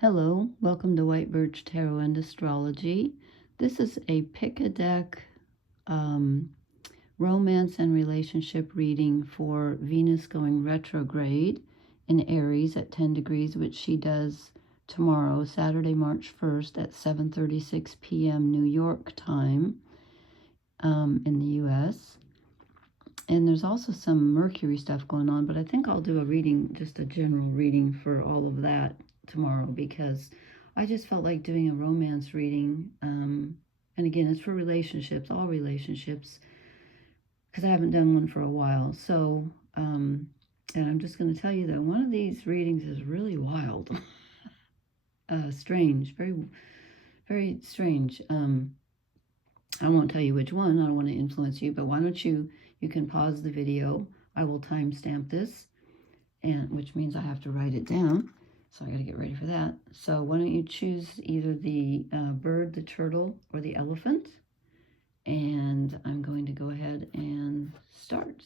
Hello, welcome to White Birch Tarot and Astrology. This is a pick-a-deck romance and relationship reading for Venus going retrograde in Aries at 10 degrees, which she does tomorrow, Saturday, March 1st at 7:36 p.m. New York time in the U.S. And there's also some Mercury stuff going on, but I think I'll do a reading, just a general reading for all of that tomorrow, because I just felt like doing a romance reading. And again, it's for relationships, all relationships, because I haven't done one for a while. So, and I'm just going to tell you that one of these readings is really wild, strange, very, very strange. I won't tell you which one. I don't want to influence you, but why don't you can pause the video. I will timestamp this, and which means I have to write it down. So I got to get ready for that. So why don't you choose either the bird, the turtle, or the elephant? And I'm going to go ahead and start.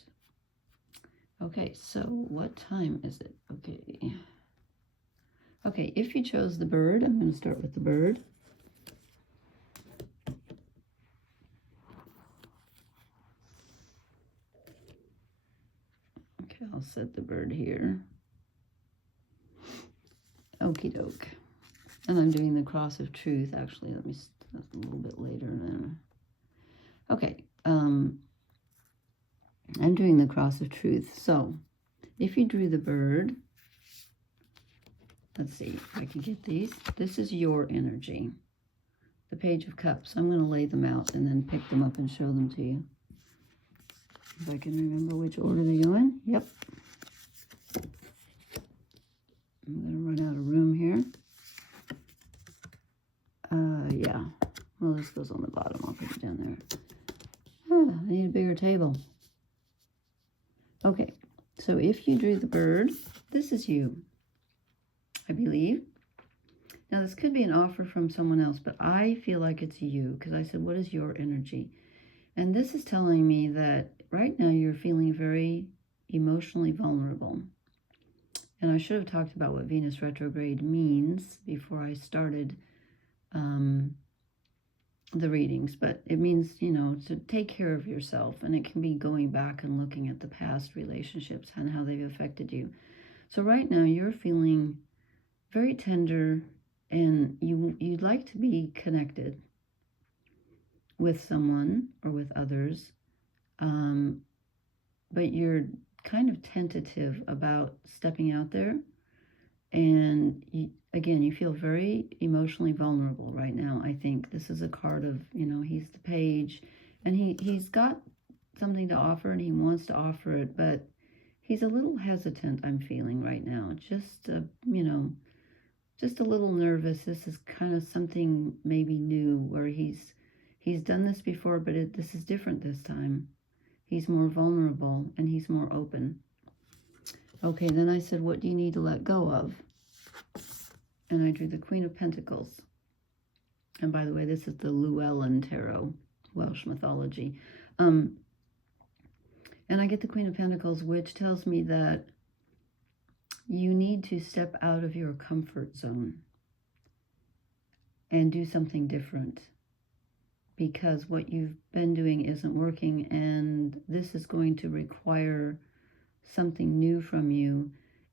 Okay, so what time is it? Okay. Okay, if you chose the bird, I'm going to start with the bird. Okay, I'll set the bird here. Okie doke. And I'm doing the cross of truth. Actually, let me, that's a little bit later then. Okay, I'm doing the cross of truth. So, if you drew the bird, let's see if I can get these. This is your energy. The Page of Cups. I'm going to lay them out and then pick them up and show them to you. If I can remember which order they go in. Yep. I'm going to run out of room here. Yeah. Well, this goes on the bottom. I'll put it down there. I need a bigger table. Okay. So if you drew the bird, this is you, I believe. Now, this could be an offer from someone else, but I feel like it's you, because I said, what is your energy? And this is telling me that right now you're feeling very emotionally vulnerable. And I should have talked about what Venus retrograde means before I started the readings, but it means, you know, to take care of yourself, and it can be going back and looking at the past relationships and how they've affected you. So right now you're feeling very tender, and you'd like to be connected with someone or with others, but you're kind of tentative about stepping out there. And again, you feel very emotionally vulnerable right now. I think this is a card of, you know, he's the page, and he's got something to offer, and he wants to offer it, but he's a little hesitant, I'm feeling right now. Just, you know, just a little nervous. This is kind of something maybe new, where he's done this before, but this is different this time. He's more vulnerable, and he's more open. Okay, then I said, what do you need to let go of? And I drew the Queen of Pentacles. And by the way, this is the Llewellyn Tarot, Welsh mythology. And I get the Queen of Pentacles, which tells me that you need to step out of your comfort zone and do something different, because what you've been doing isn't working, and this is going to require something new from you,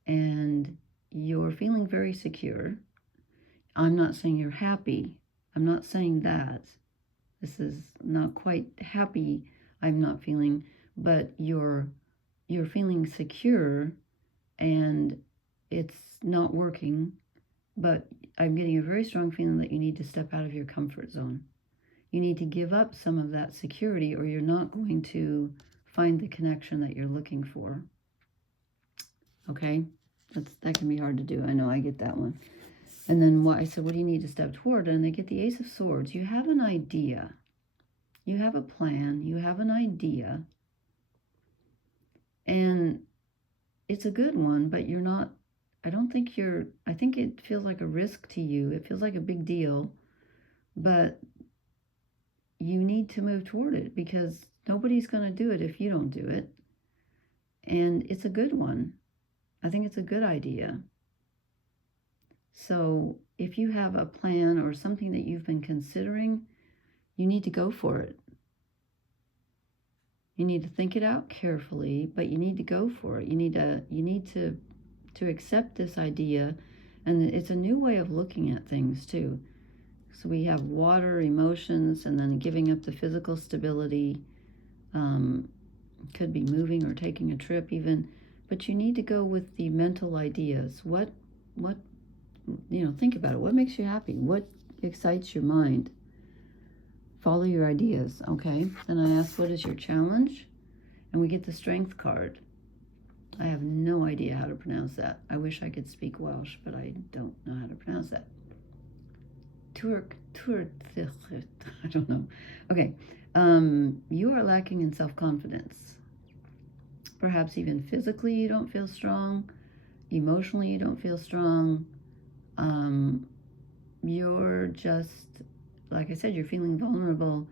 and you're feeling very secure. I'm not saying you're happy. I'm not saying that. This is not quite happy, I'm not feeling, but you're feeling secure, and it's not working, but I'm getting a very strong feeling that you need to step out of your comfort zone. You need to give up some of that security, or you're not going to find the connection that you're looking for. Okay? That can be hard to do. I know, I get that one. And then I said, what do you need to step toward? And they get the Ace of Swords. You have an idea. You have a plan. You have an idea. And it's a good one, but you're not, I think it feels like a risk to you. It feels like a big deal, but you need to move toward it, because nobody's going to do it if you don't do it. And it's a good one. I think it's a good idea. So if you have a plan or something that you've been considering, you need to go for it. You need to think it out carefully, but you need to go for it. You need to accept this idea, and it's a new way of looking at things too. So we have water, emotions, and then giving up the physical stability. Could be moving or taking a trip even, but you need to go with the mental ideas. What, think about it. What makes you happy? What excites your mind? Follow your ideas, okay? Then I ask, what is your challenge? And we get the Strength card. I have no idea how to pronounce that. I wish I could speak Welsh, but I don't know how to pronounce that. I don't know. Okay. You are lacking in self-confidence. Perhaps even physically you don't feel strong. Emotionally you don't feel strong. You're just, like I said, you're feeling vulnerable,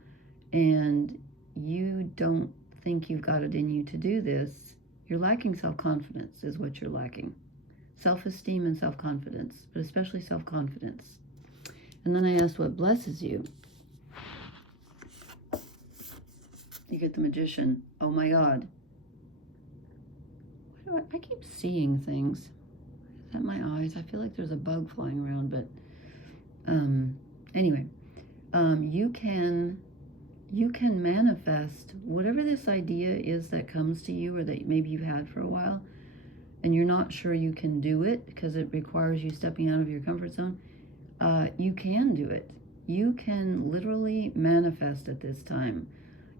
and you don't think you've got it in you to do this. You're lacking self-confidence is what you're lacking. Self-esteem and self-confidence, but especially self-confidence. And then I asked, what blesses you? You get the Magician. Oh my God. I keep seeing things. Is that my eyes? I feel like there's a bug flying around, but anyway, you can manifest whatever this idea is that comes to you, or that maybe you've had for a while, and you're not sure you can do it because it requires you stepping out of your comfort zone. You can do it. You can literally manifest at this time.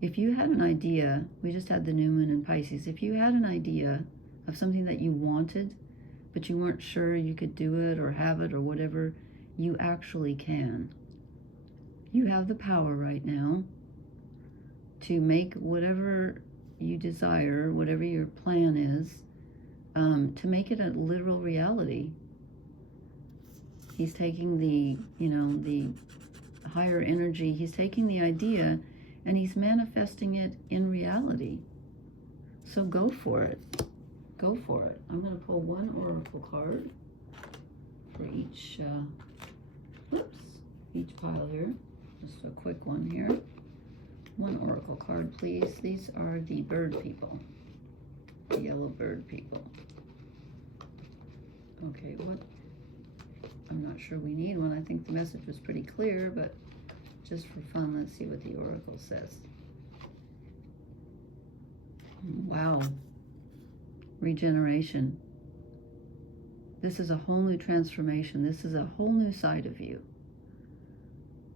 If you had an idea, we just had the new moon in Pisces. If you had an idea of something that you wanted, but you weren't sure you could do it or have it or whatever, you actually can. You have the power right now to make whatever you desire, whatever your plan is, to make it a literal reality. He's taking the higher energy, he's taking the idea and he's manifesting it in reality. So go for it. Go for it. I'm going to pull one oracle card for each pile here. Just a quick one here. One oracle card, please. These are the bird people. The yellow bird people. Okay, what? I'm not sure we need one. I think the message was pretty clear, but just for fun, let's see what the oracle says. Wow. Regeneration. This is a whole new transformation. This is a whole new side of you.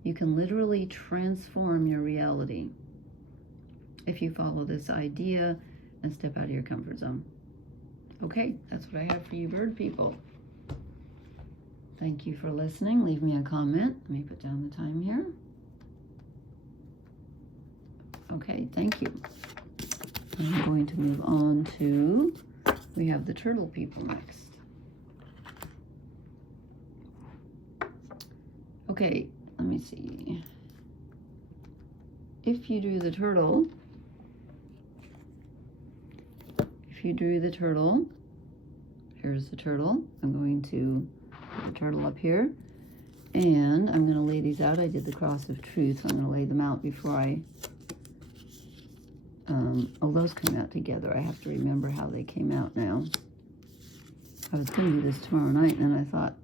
You can literally transform your reality if you follow this idea and step out of your comfort zone. Okay, that's what I have for you, bird people. Thank you for listening. Leave me a comment. Let me put down the time here. Okay, thank you. I'm going to move on to, we have the turtle people next. Okay, let me see. If you drew the turtle, here's the turtle. I'm going to put the turtle up here, and I'm going to lay these out. I did the cross of truth, so I'm going to lay them out before I, those came out together. I have to remember how they came out now. I was going to do this tomorrow night, and then I thought,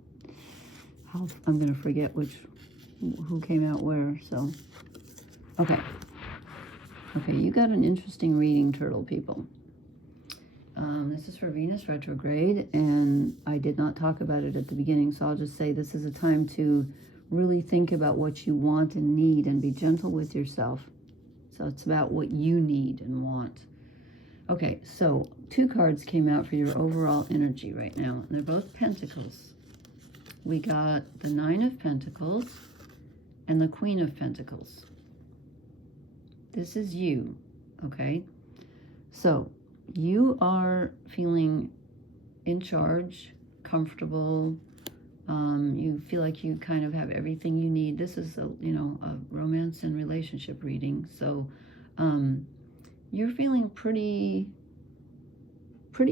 I'm going to forget who came out where, so. Okay, you got an interesting reading, turtle people. This is for Venus retrograde, and I did not talk about it at the beginning, so I'll just say this is a time to really think about what you want and need and be gentle with yourself. So it's about what you need and want. Okay, so 2 cards came out for your overall energy right now, and they're both pentacles. We got the 9 of Pentacles and the Queen of Pentacles. This is you, okay? So you are feeling in charge, comfortable. You feel like you kind of have everything you need. This is a romance and relationship reading. So you're feeling pretty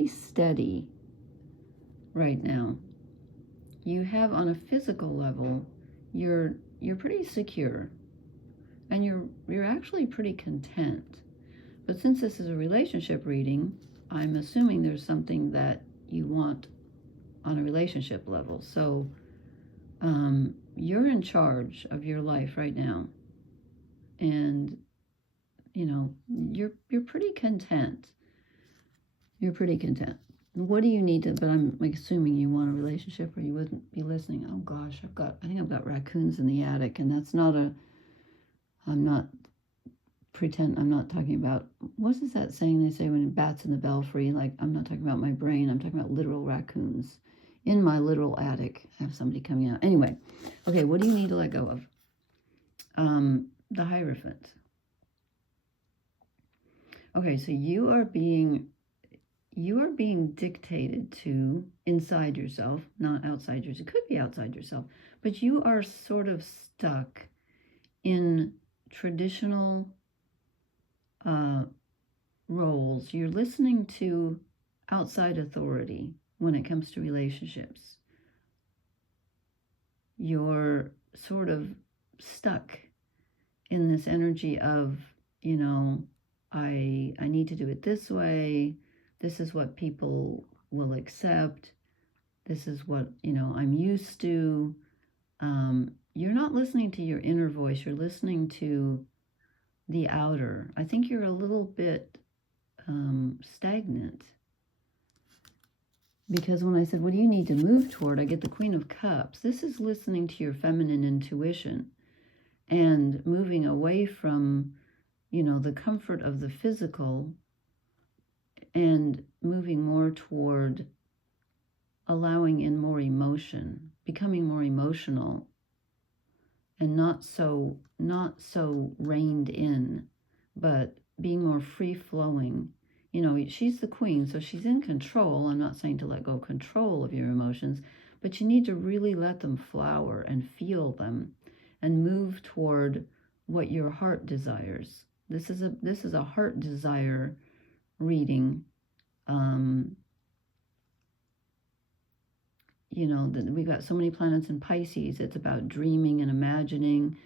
steady right now. you have on a physical level, you're pretty secure, and you're actually pretty content. But since this is a relationship reading, I'm assuming there's something that you want on a relationship level. So you're in charge of your life right now, and you're pretty content. You're pretty content. What do you need to? But I'm like assuming you want a relationship, or you wouldn't be listening. Oh gosh, I think I've got raccoons in the attic, and that's not a. I'm not talking about, what is that saying they say when bats in the belfry? Like, I'm not talking about my brain. I'm talking about literal raccoons in my literal attic. I have somebody coming out. Anyway, okay, what do you need to let go of? The Hierophant. Okay, so you are being dictated to inside yourself, not outside yourself. It could be outside yourself, but you are sort of stuck in traditional roles. You're listening to outside authority when it comes to relationships. You're sort of stuck in this energy of, I need to do it this way. This is what people will accept. This is what, I'm used to. You're not listening to your inner voice. You're listening to the outer. I think you're a little bit stagnant. Because when I said, what do you need to move toward? I get the Queen of Cups. This is listening to your feminine intuition and moving away from, the comfort of the physical and moving more toward allowing in more emotion, becoming more emotional, and not so reined in, but being more free-flowing. She's the queen, so she's in control. I'm not saying to let go of control of your emotions, but you need to really let them flower and feel them and move toward what your heart desires. This is a heart desire reading. We've got so many planets in Pisces. It's about dreaming and imagining.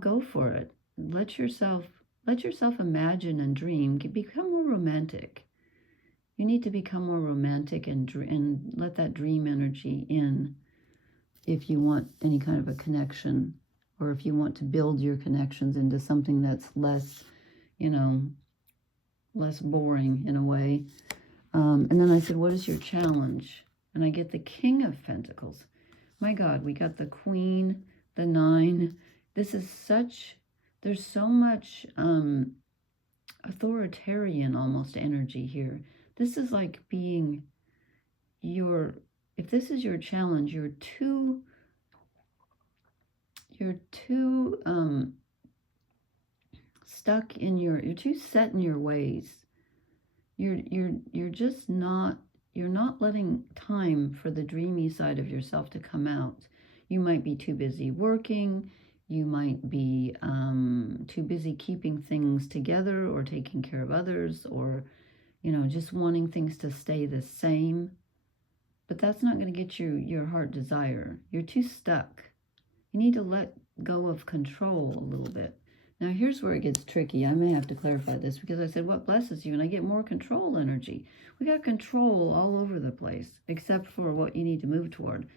Go for it. Let yourself imagine and dream. Become more romantic. You need to become more romantic and let that dream energy in if you want any kind of a connection, or if you want to build your connections into something that's less, less boring in a way. And then I said, what is your challenge? And I get the King of Pentacles. My God, we got the Queen, the 9. This is there's so much authoritarian almost energy here. This is like being if this is your challenge, you're too stuck in you're too set in your ways. You're just not, you're not letting time for the dreamy side of yourself to come out. You might be too busy working. You might be too busy keeping things together or taking care of others, or, just wanting things to stay the same. But that's not going to get you your heart desire. You're too stuck. You need to let go of control a little bit. Now, here's where it gets tricky. I may have to clarify this because I said, what blesses you? And I get more control energy. We got control all over the place, except for what you need to move toward.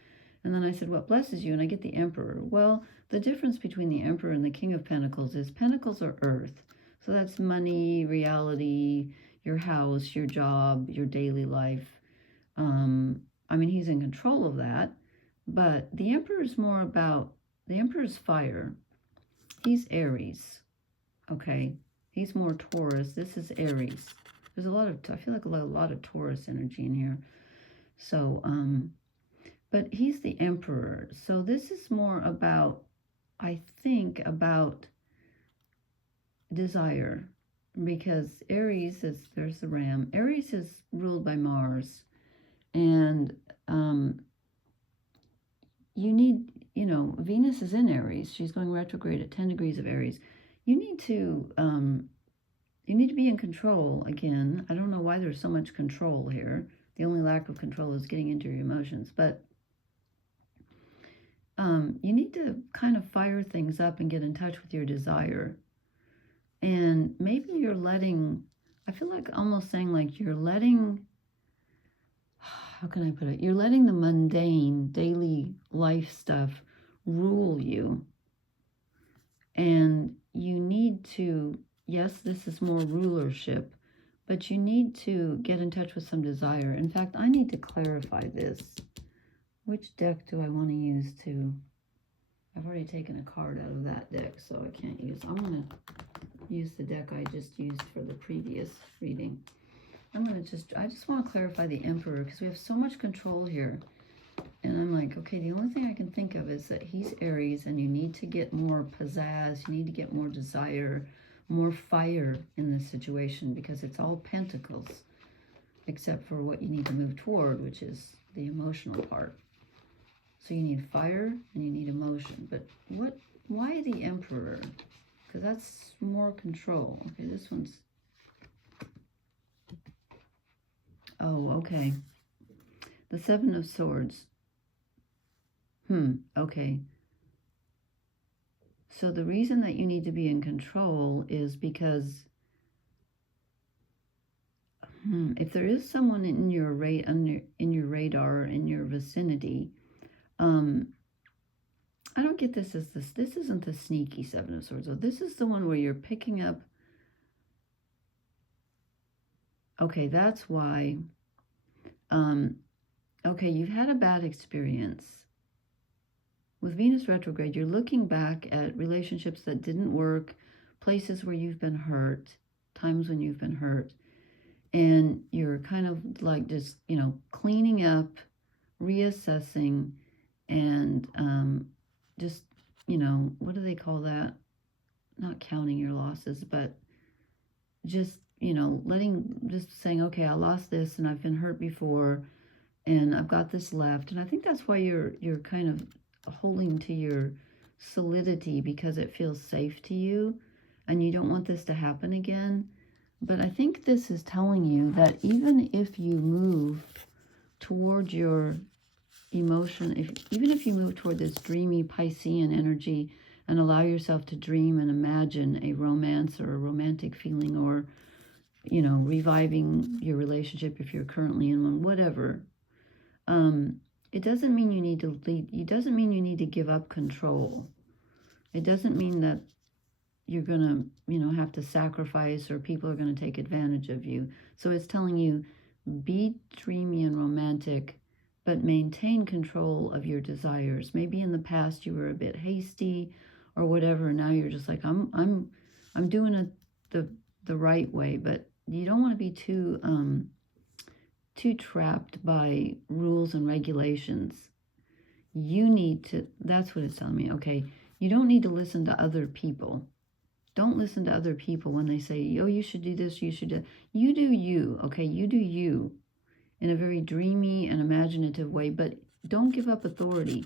And then I said, what blesses you? And I get the Emperor. Well, the difference between the Emperor and the King of Pentacles is Pentacles are earth. So that's money, reality, your house, your job, your daily life. He's in control of that. But the Emperor is more about, the Emperor's fire. He's Aries, okay? He's more Taurus. This is Aries. There's I feel like a lot of Taurus energy in here. So, but he's the Emperor. So this is more about, I think, about desire. Because Aries is, there's the Ram. Aries is ruled by Mars. And you need, Venus is in Aries. She's going retrograde at 10 degrees of Aries. You need to be in control again. I don't know why there's so much control here. The only lack of control is getting into your emotions. But you need to kind of fire things up and get in touch with your desire. And maybe you're letting, I feel like almost saying like you're letting, how can I put it? You're letting the mundane daily life stuff rule you. And you need to, yes, this is more rulership, but you need to get in touch with some desire. In fact, I need to clarify this. Which deck do I want to use to, I've already taken a card out of that deck, so I can't use, I'm going to use the deck I just used for the previous reading. I just want to clarify the Emperor, because we have so much control here. And I'm like, okay, the only thing I can think of is that he's Aries, and you need to get more pizzazz, you need to get more desire, more fire in this situation, because it's all pentacles, except for what you need to move toward, which is the emotional part. So you need fire and you need emotion. But why the Emperor? Because that's more control. Okay, this one's, oh, okay. The Seven of Swords. Okay. So the reason that you need to be in control is because if there is someone in your radar, in your vicinity, I don't get this as this. This isn't the sneaky Seven of Swords. So this is the one where you're picking up. Okay, that's why. Okay, you've had a bad experience. With Venus retrograde, you're looking back at relationships that didn't work, places where you've been hurt, times when you've been hurt. And you're kind of like just, cleaning up, reassessing, and just, what do they call that? Not counting your losses, but just, just saying, okay, I lost this and I've been hurt before and I've got this left. And I think that's why you're kind of holding to your solidity, because it feels safe to you and you don't want this to happen again. But I think this is telling you that even if you move toward your emotion, even if you move toward this dreamy Piscean energy and allow yourself to dream and imagine a romance or a romantic feeling, or, reviving your relationship if you're currently in one, whatever, it doesn't mean you need to lead. It doesn't mean you need to give up control. It doesn't mean that you're going to, have to sacrifice or people are going to take advantage of you. So it's telling you, be dreamy and romantic, but maintain control of your desires. Maybe in the past you were a bit hasty or whatever. Now you're just like, I'm doing it the right way, but you don't want to be too trapped by rules and regulations. You need to, that's what it's telling me. Okay, you don't need to listen to other people. Don't listen to other people when they say, oh, you should do this, you should do. You do you, okay? You do you in a very dreamy and imaginative way, but don't give up authority.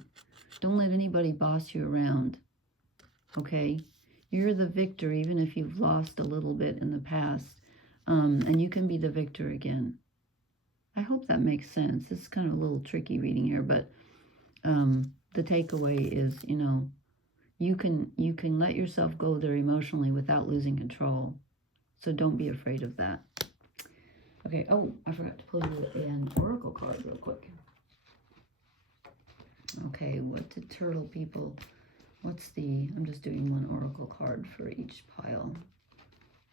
Don't let anybody boss you around, okay? You're the victor, even if you've lost a little bit in the past, and you can be the victor again. I hope that makes sense. This is kind of a little tricky reading here, but the takeaway is, you can let yourself go there emotionally without losing control. So don't be afraid of that. Okay, oh, I forgot to pull you an oracle card real quick. Okay, what did turtle people, I'm just doing one oracle card for each pile.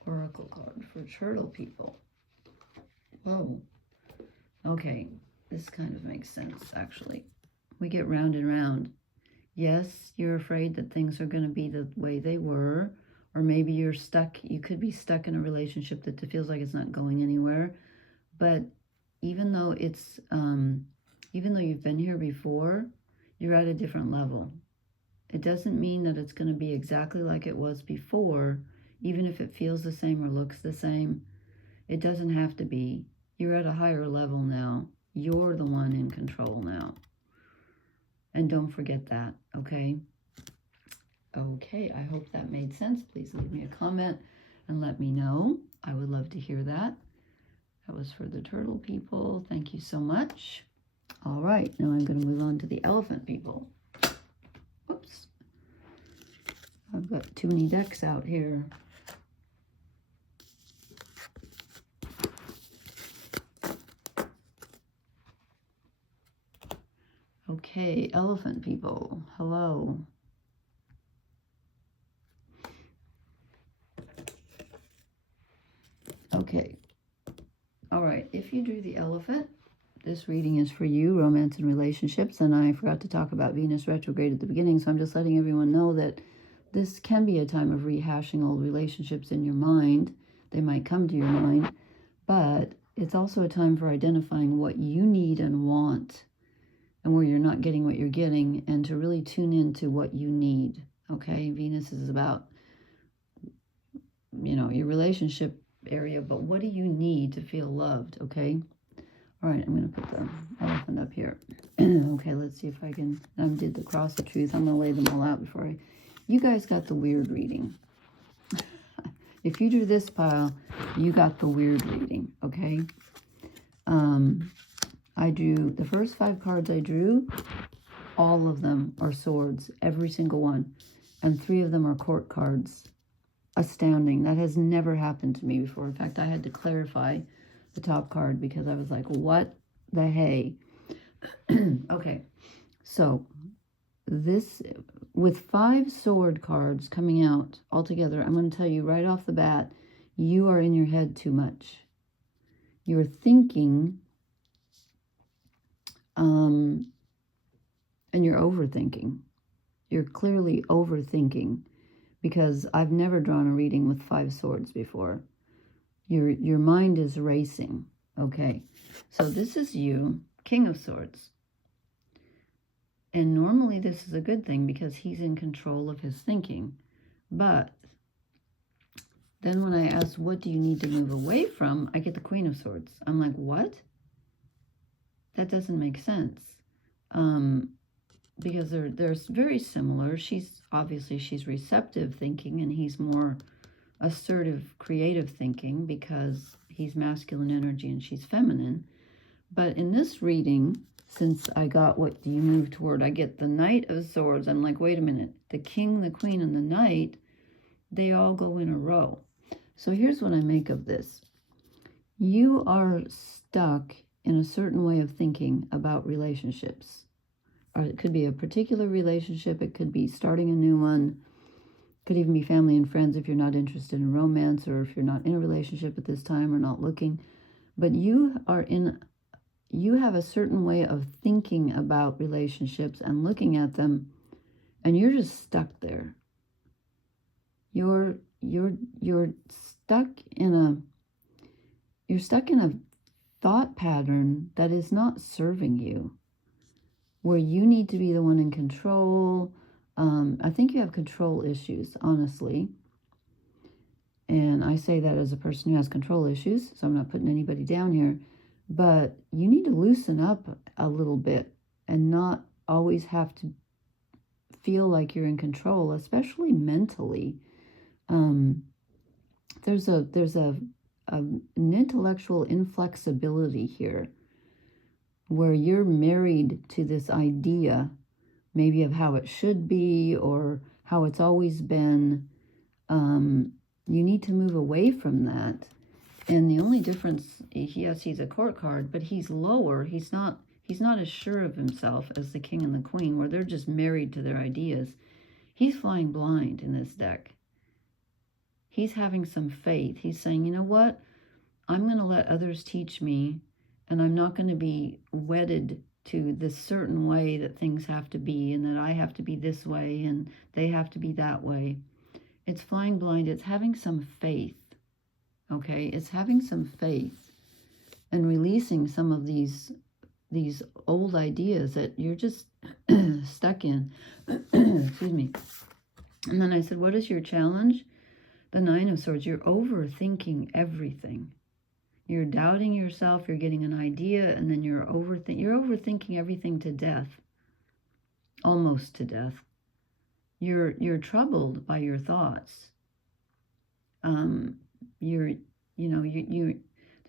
Oracle card for turtle people. Whoa. Okay, this kind of makes sense, actually. We get round and round. Yes, you're afraid that things are going to be the way they were, or maybe you're stuck. You could be stuck in a relationship that feels like it's not going anywhere. But even though even though you've been here before, you're at a different level. It doesn't mean that it's going to be exactly like it was before, even if it feels the same or looks the same. It doesn't have to be. You're at a higher level now. You're the one in control now. And don't forget that, okay? Okay, I hope that made sense. Please leave me a comment and let me know. I would love to hear that. That was for the turtle people. Thank you so much. All right, now I'm going to move on to the elephant people. I've got too many decks out here. Okay, elephant people, hello. Okay, all right, if you drew the elephant, this reading is for you, romance and relationships, and I forgot to talk about Venus retrograde at the beginning, so I'm just letting everyone know that this can be a time of rehashing old relationships in your mind. They might come to your mind, but it's also a time for identifying what you need and want, and where you're not getting what you're getting, and to really tune into what you need, okay? Venus is about, you know, your relationship area, but what do you need to feel loved, okay? All right, I'm going to put the elephant up here. Okay, let's see if I can undid the cross of truth. I'm going to lay them all out before I... You guys got the weird reading. If you drew this pile, you got the weird reading, okay? I drew, the first 5 cards I drew, all of them are swords, every single one. And 3 of them are court cards. Astounding. That has never happened to me before. In fact, I had to clarify the top card because I was like, what the hey? Okay, so this, with 5 sword cards coming out altogether, I'm going to tell you right off the bat, you are in your head too much. You're thinking, and you're overthinking. You're clearly overthinking, because I've never drawn a reading with 5 swords before. Your mind is racing. Okay, so this is you, King of Swords. And normally this is a good thing because he's in control of his thinking. But then when I ask, what do you need to move away from? I get the Queen of Swords. I'm like, what? That doesn't make sense. Because they're very similar. She's receptive thinking, and he's more assertive, creative thinking, because he's masculine energy and she's feminine. But in this reading, since I got what do you move toward, I get the Knight of Swords. I'm like, wait a minute, the King, the Queen, and the Knight, they all go in a row. So here's what I make of this. You are stuck in a certain way of thinking about relationships. Or it could be a particular relationship, it could be starting a new one, it could even be family and friends if you're not interested in romance, or if you're not in a relationship at this time or not looking. But you have a certain way of thinking about relationships and looking at them, and you're just stuck there. You're stuck in a thought pattern that is not serving you, where you need to be the one in control. I think you have control issues, honestly. And I say that as a person who has control issues, so I'm not putting anybody down here. But you need to loosen up a little bit and not always have to feel like you're in control, especially mentally. There's an intellectual inflexibility here, where you're married to this idea, maybe of how it should be or how it's always been. You need to move away from that. And the only difference, yes, he's a court card, but he's lower. He's not as sure of himself as the King and the Queen, where they're just married to their ideas. He's flying blind in this deck. He's having some faith. He's saying, you know what? I'm going to let others teach me, and I'm not going to be wedded to this certain way that things have to be, and that I have to be this way and they have to be that way. It's flying blind. It's having some faith, okay? It's having some faith and releasing some of these old ideas that you're just stuck in. Excuse me. And then I said, what is your challenge? The Nine of Swords. You're overthinking everything. You're doubting yourself, you're getting an idea, and then you're overthinking everything to death. Almost to death. You're troubled by your thoughts. There's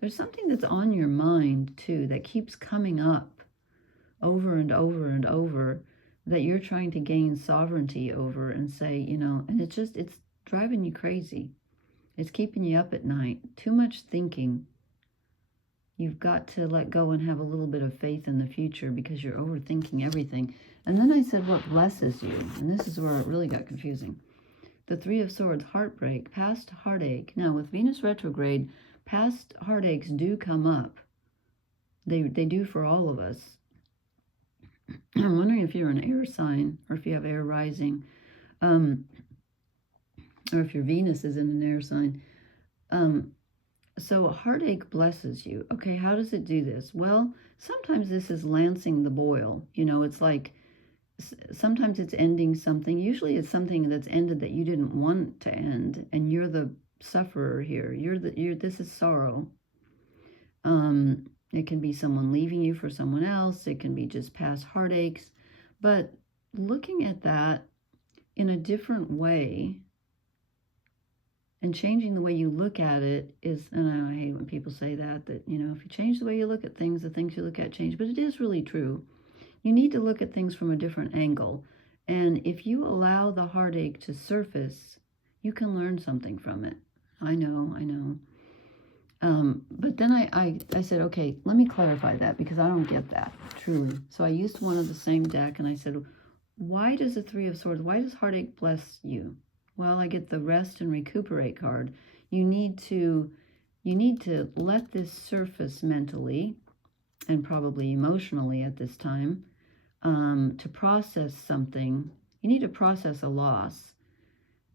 something that's on your mind too that keeps coming up over and over and over, that you're trying to gain sovereignty over and say, you know, and it's driving you crazy. It's keeping you up at night. Too much thinking. You've got to let go and have a little bit of faith in the future because you're overthinking everything. And then I said, what blesses you? And this is where it really got confusing. The Three of Swords, heartbreak, past heartache. Now, with Venus retrograde, past heartaches do come up. They do for all of us. I'm wondering if you're an air sign or if you have air rising, or if your Venus is in an air sign. So a heartache blesses you. Okay, how does it do this? Well, sometimes this is lancing the boil. You know, it's like sometimes it's ending something. Usually it's something that's ended that you didn't want to end, and you're the sufferer here. This is sorrow. It can be someone leaving you for someone else. It can be just past heartaches. But looking at that in a different way and changing the way you look at it is, and I hate when people say that, you know, if you change the way you look at things, the things you look at change. But it is really true. You need to look at things from a different angle. And if you allow the heartache to surface, you can learn something from it. I know. But then I said, okay, let me clarify that because I don't get that, truly. So I used one of the same deck and I said, why does the Three of Swords, why does heartache bless you? Well, I get the rest and recuperate card. You need to let this surface mentally and probably emotionally at this time to process something. You need to process a loss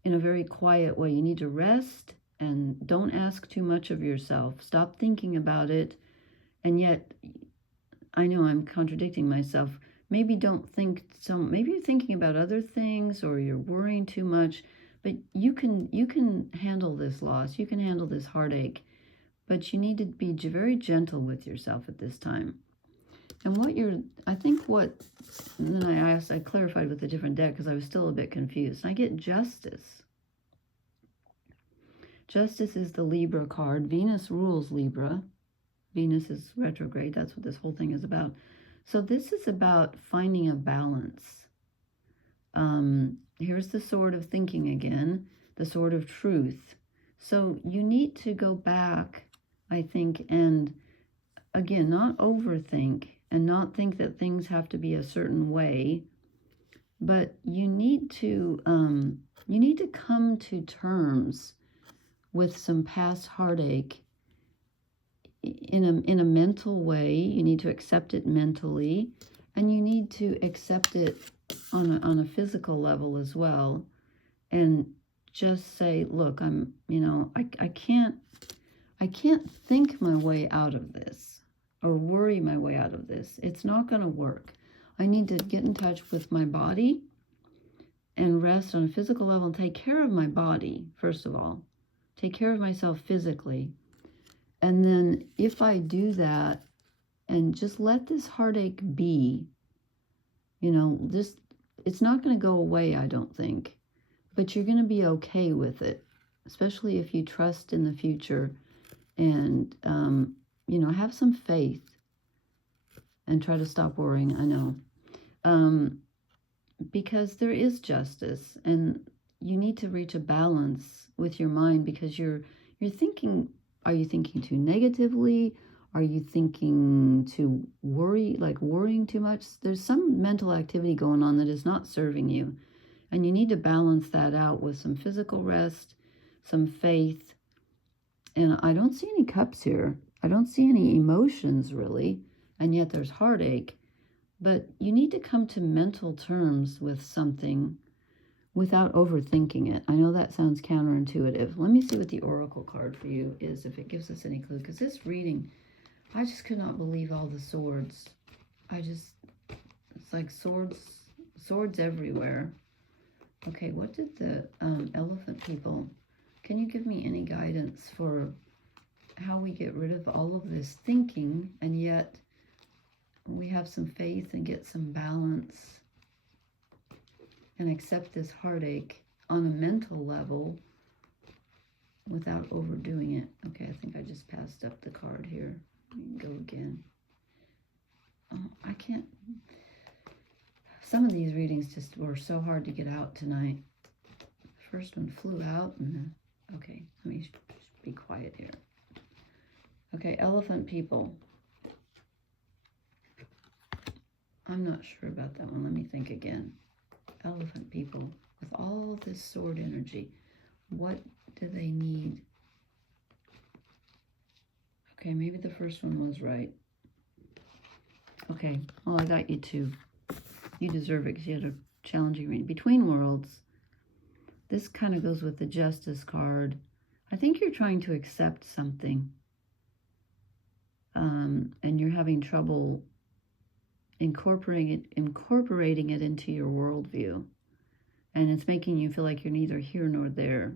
in a very quiet way. You need to rest and don't ask too much of yourself. Stop thinking about it. And yet, I know I'm contradicting myself. Maybe don't think so. Maybe you're thinking about other things or you're worrying too much. But you can handle this loss. You can handle this heartache. But you need to be very gentle with yourself at this time. And then I clarified with a different deck because I was still a bit confused. I get Justice. Justice is the Libra card. Venus rules Libra. Venus is retrograde. That's what this whole thing is about. So this is about finding a balance. Here's the sword of thinking again, the sword of truth. So you need to go back, I think, and again, not overthink and not think that things have to be a certain way, but you need to come to terms with some past heartache in a mental way. You need to accept it mentally, and you need to accept it on a physical level as well, and just say, look, I can't think my way out of this or worry my way out of this. It's not going to work. I need to get in touch with my body and rest on a physical level and take care of my body, first of all. Take care of myself physically. And then if I do that and just let this heartache be, it's not going to go away, I don't think. But you're going to be okay with it, especially if you trust in the future and, have some faith and try to stop worrying. I know. Because there is justice and you need to reach a balance with your mind because you're thinking, are you thinking too negatively? Are you thinking to worrying too much? There's some mental activity going on that is not serving you. And you need to balance that out with some physical rest, some faith. And I don't see any cups here. I don't see any emotions really. And yet there's heartache. But you need to come to mental terms with something without overthinking it. I know that sounds counterintuitive. Let me see what the Oracle card for you is, if it gives us any clue. Because this reading, I just could not believe all the swords. It's like swords everywhere. Okay, what did the elephant people, can you give me any guidance for how we get rid of all of this thinking and yet we have some faith and get some balance and accept this heartache on a mental level without overdoing it? Okay, I think I just passed up the card here. Let me go again. Oh, I can't. Some of these readings just were so hard to get out tonight. The first one flew out, and then, okay, let me be quiet here. Okay, elephant people. I'm not sure about that one. Let me think again. Elephant people, with all this sword energy, what do they need? Okay, maybe the first one was right. Okay, well, I got you two. You deserve it because you had a challenging reading. Between Worlds, this kind of goes with the Justice card. I think you're trying to accept something, and you're having trouble incorporating it into your worldview, and it's making you feel like you're neither here nor there.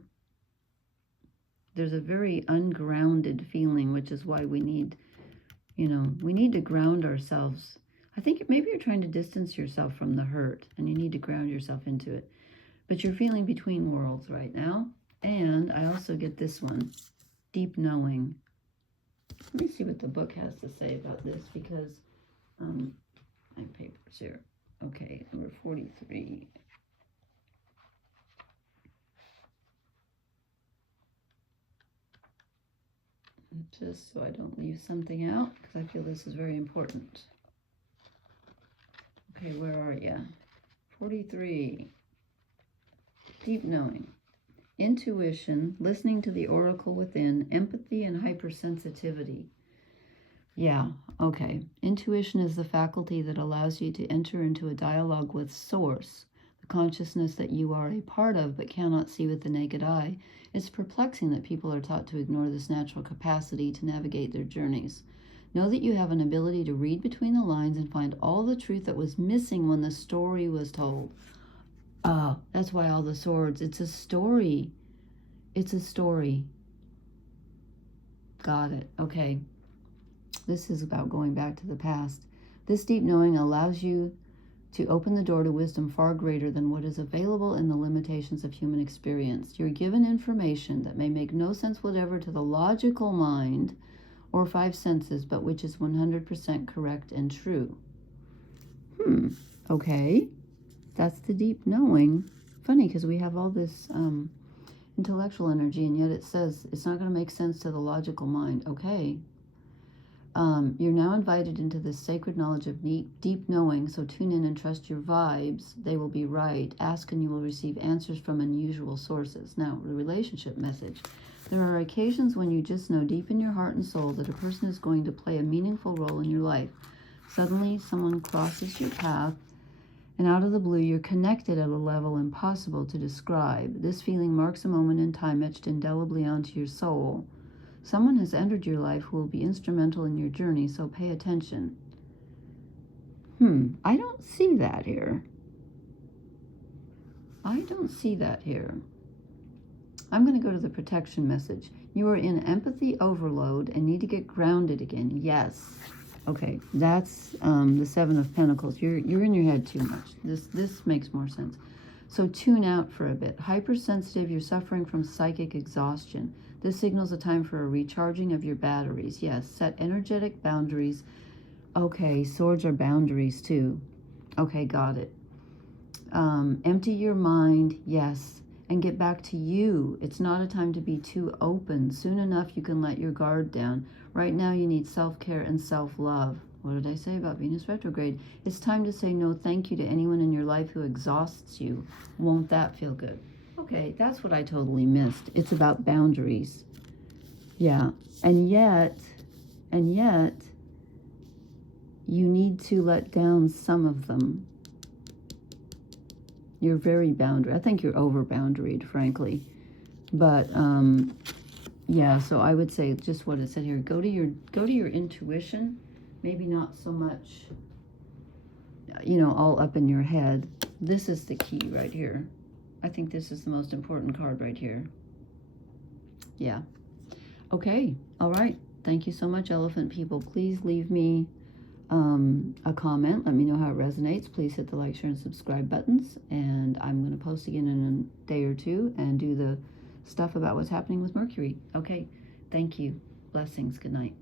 There's a very ungrounded feeling, which is why we need, we need to ground ourselves. I think maybe you're trying to distance yourself from the hurt, and you need to ground yourself into it. But you're feeling between worlds right now. And I also get this one, deep knowing. Let me see what the book has to say about this, because my paper's here. Okay, number 43. Just so I don't leave something out, because I feel this is very important. Okay, where are you? 43. Deep knowing. Intuition, listening to the oracle within, empathy, and hypersensitivity. Yeah, okay. Intuition is the faculty that allows you to enter into a dialogue with Source, the consciousness that you are a part of but cannot see with the naked eye. It's perplexing that people are taught to ignore this natural capacity to navigate their journeys. Know that you have an ability to read between the lines and find all the truth that was missing when the story was told. That's why all the swords. It's a story. It's a story. Got it. Okay. This is about going back to the past. This deep knowing allows you to open the door to wisdom far greater than what is available in the limitations of human experience. You're given information that may make no sense whatever to the logical mind or five senses, but which is 100% correct and true. Okay. That's the deep knowing. Funny, because we have all this intellectual energy, and yet it says it's not going to make sense to the logical mind. Okay. You're now invited into this sacred knowledge of deep knowing, so tune in and trust your vibes. They will be right. Ask and you will receive answers from unusual sources. Now, the relationship message. There are occasions when you just know deep in your heart and soul that a person is going to play a meaningful role in your life. Suddenly, someone crosses your path, and out of the blue, you're connected at a level impossible to describe. This feeling marks a moment in time etched indelibly onto your soul. Someone has entered your life who will be instrumental in your journey, so pay attention. I don't see that here. I don't see that here. I'm going to go to the protection message. You are in empathy overload and need to get grounded again. Yes. Okay, that's the Seven of Pentacles. You're in your head too much. This makes more sense. So tune out for a bit. Hypersensitive, you're suffering from psychic exhaustion. This signals a time for a recharging of your batteries. Yes, set energetic boundaries. Okay, swords are boundaries too. Okay, got it. Empty your mind, yes, and get back to you. It's not a time to be too open. Soon enough, you can let your guard down. Right now, you need self-care and self-love. What did I say about Venus retrograde? It's time to say no thank you to anyone in your life who exhausts you. Won't that feel good? Okay, that's what I totally missed. It's about boundaries. Yeah, and yet, you need to let down some of them. You're very boundary. I think you're over boundaried, frankly. But yeah, so I would say just what it said here. Go to your intuition. Maybe not so much, all up in your head. This is the key right here. I think this is the most important card right here. Yeah. Okay. All right. Thank you so much, elephant people. Please leave me a comment. Let me know how it resonates. Please hit the like, share, and subscribe buttons. And I'm going to post again in a day or two and do the stuff about what's happening with Mercury. Okay. Thank you. Blessings. Good night.